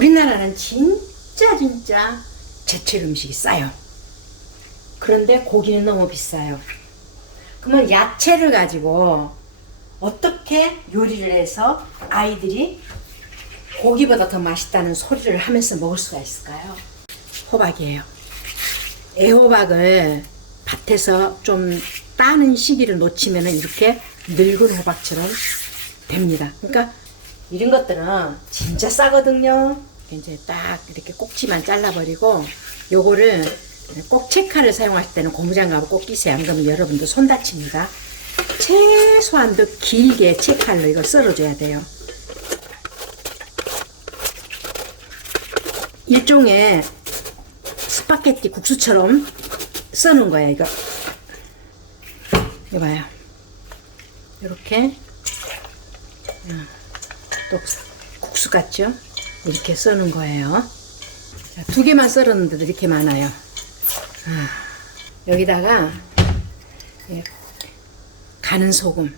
우리나라는 진짜 진짜 제철 음식이 싸요. 그런데 고기는 너무 비싸요. 그러면 야채를 가지고 어떻게 요리를 해서 아이들이 고기보다 더 맛있다는 소리를 하면서 먹을 수가 있을까요? 호박이에요. 애호박을 밭에서 좀 따는 시기를 놓치면 이렇게 늙은 호박처럼 됩니다. 그러니까 이런 것들은 진짜 싸거든요. 이제 딱 이렇게 꼭지만 잘라버리고 요거를 꼭 체카를 사용하실 때는 고무장갑을 꼭 끼세요. 안 그러면 여러분들 손 다칩니다. 최소한 더 길게 체칼로 이거 썰어줘야 돼요. 일종의 스파게티 국수처럼 써는 거예요, 이거. 이거 봐요. 이렇게. 음, 또 국수 같죠? 이렇게 써는 거예요. 자, 두 개만 썰었는데도 이렇게 많아요. 아, 여기다가 예, 가는 소금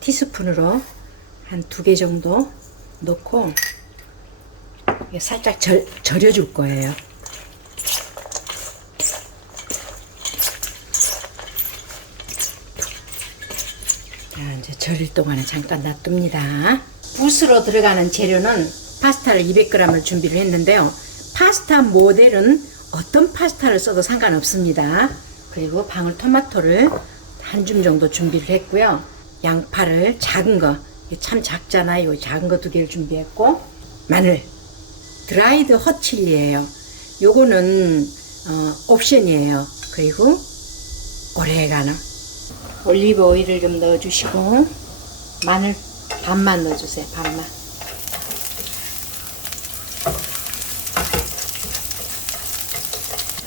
티스푼으로 한 두 개 정도 넣고 이게 살짝 절, 절여줄 거예요. 자, 이제 절일 동안에 잠깐 놔둡니다. 붓으로 들어가는 재료는 파스타를 200g을 준비를 했는데요. 파스타 모델은 어떤 파스타를 써도 상관없습니다. 그리고 방울토마토를 한 줌 정도 준비를 했고요. 양파를 작은 거, 참 작잖아요. 작은 거 두 개를 준비했고, 마늘, 드라이드 헛칠리예요. 요거는 어, 옵션이에요. 그리고 오레가노, 올리브 오일을 좀 넣어주시고 마늘 반만 넣어주세요. 반만.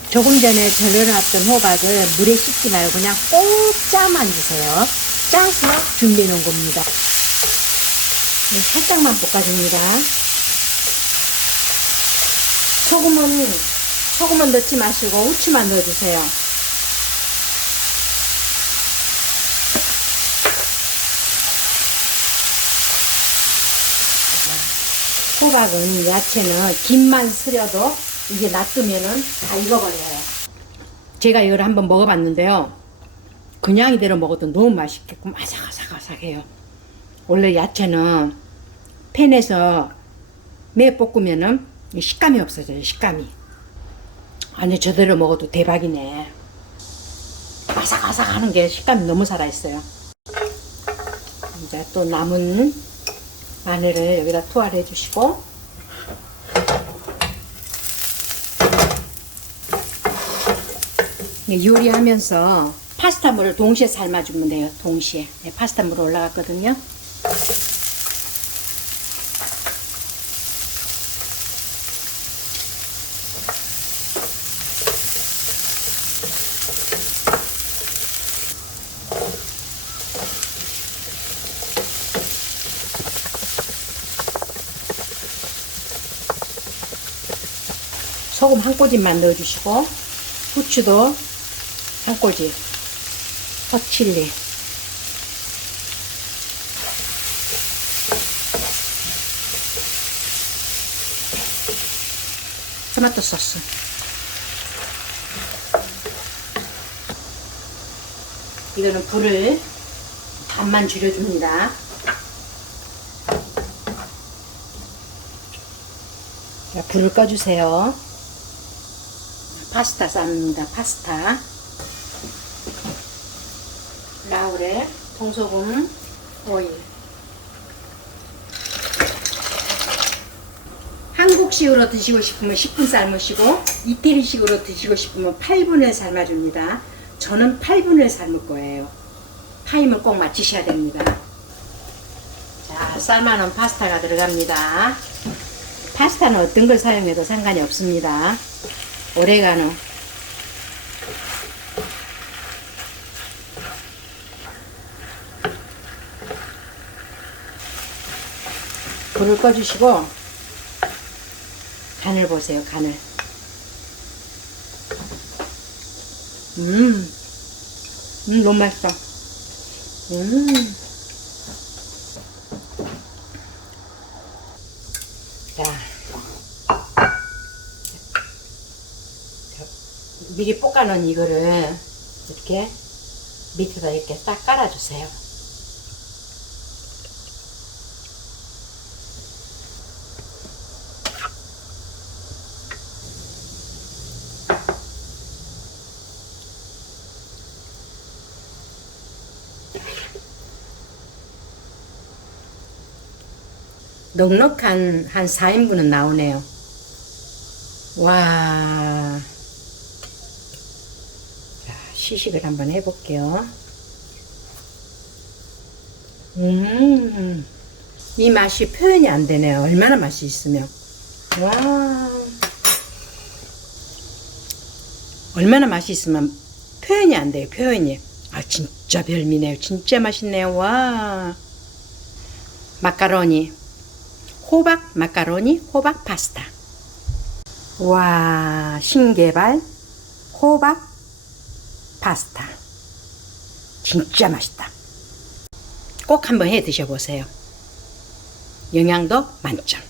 조금 전에 절여놨던 호박을 물에 씻지 말고 그냥 꼭 짜만 주세요. 짜서 준비해 놓은 겁니다. 네, 살짝만 볶아줍니다. 소금은 소금은 넣지 마시고 후추만 넣어주세요. 호박은 야채는 김만 스려도 이게 놔두면은 다 익어버려요. 제가 이걸 한번 먹어봤는데요. 그냥 이대로 먹어도 너무 맛있겠고 아삭아삭아삭해요. 원래 야채는 팬에서 매 볶으면은 식감이 없어져요. 식감이. 아니 저대로 먹어도 대박이네. 아삭아삭하는 게 식감이 너무 살아있어요. 이제 또 남은 마늘을 여기다 투하를 해주시고 네, 요리하면서 파스타 물을 동시에 삶아주면 돼요. 동시에. 네, 파스타 물 올라갔거든요. 소금 한 꼬집만 넣어주시고 후추도 한 꼬집 헛칠리. 토마토 소스. 이거는 불을 반만 줄여줍니다. 자, 불을 꺼주세요 파스타 쌉니다. 파스타. 라우레, 통소금, 오일. 한국식으로 드시고 싶으면 10분 삶으시고 이태리식으로 드시고 싶으면 8분을 삶아줍니다. 저는 8분을 삶을 거예요. 타임을 꼭 맞추셔야 됩니다. 자, 삶아놓은 파스타가 들어갑니다. 파스타는 어떤 걸 사용해도 상관이 없습니다. 오레가노. 불을 꺼주시고 간을 보세요 간을. 음, 음 너무 맛있어 음. 미리 볶아놓은 이거를 이렇게 밑에다 이렇게 딱 깔아주세요. 넉넉한 한 4인분은 나오네요. 와. 자, 시식을 한번 해볼게요. 음, 이 맛이 표현이 안 되네요. 얼마나 맛이 있으면. 와. 얼마나 맛이 있으면 표현이 안 돼요. 표현이. 아, 진짜 별미네요. 진짜 맛있네요. 와. 마카로니. 호박 마카로니, 호박 파스타. 와, 신개발 호박 파스타. 진짜 맛있다. 꼭 한번 해 드셔보세요. 영양도 만점.